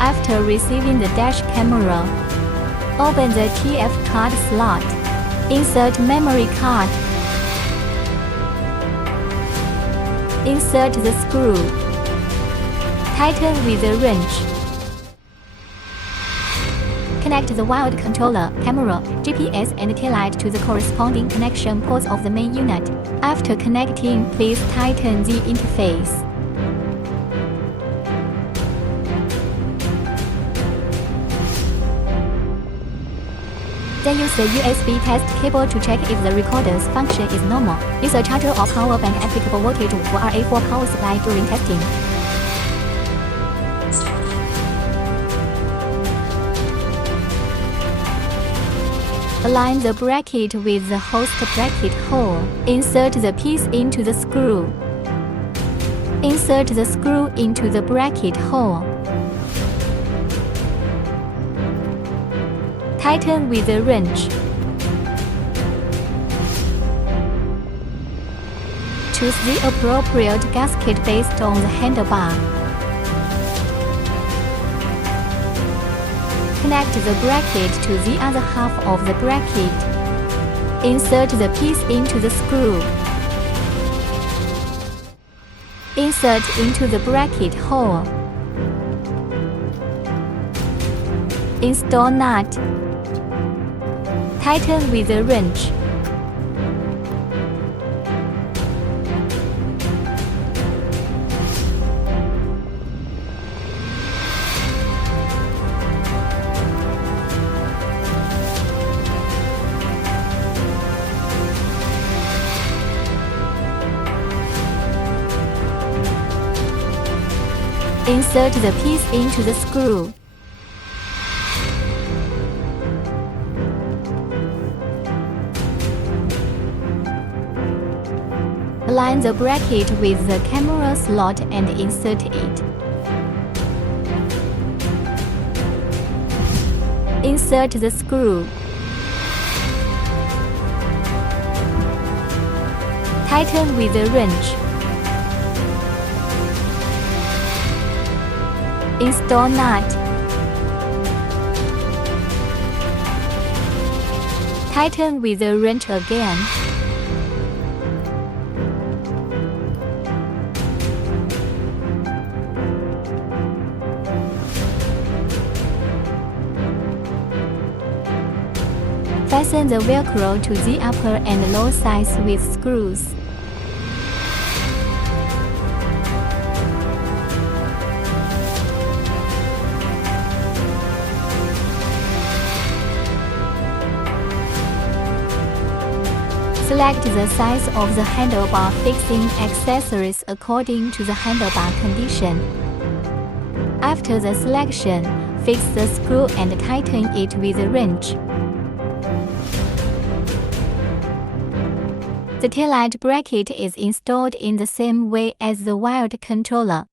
After receiving the dash camera, open the TF card slot. Insert memory card. Insert the screw. Tighten with the wrench. Connect the wired controller, camera, GPS and taillight to the corresponding connection ports of the main unit. After connecting, please tighten the interface. Then use the USB test cable to check if the recorder's function is normal. Use a charger or power bank applicable voltage for RA4 power supply during testing. Align the bracket with the host bracket hole. Insert the piece into the screw. Insert the screw into the bracket hole. Tighten with the wrench. Choose the appropriate gasket based on the handlebar. Connect the bracket to the other half of the bracket. Insert the piece into the screw. Insert into the bracket hole. Install nut. Tighten with the wrench. Insert the piece into the screw. Align the bracket with the camera slot and insert it. Insert the screw. Tighten with the wrench. Install nut. Tighten with the wrench again. Fasten the Velcro to the upper and lower sides with screws. Select the size of the handlebar, fixing accessories according to the handlebar condition. After the selection, fix the screw and tighten it with a wrench. The taillight bracket is installed in the same way as the wired controller.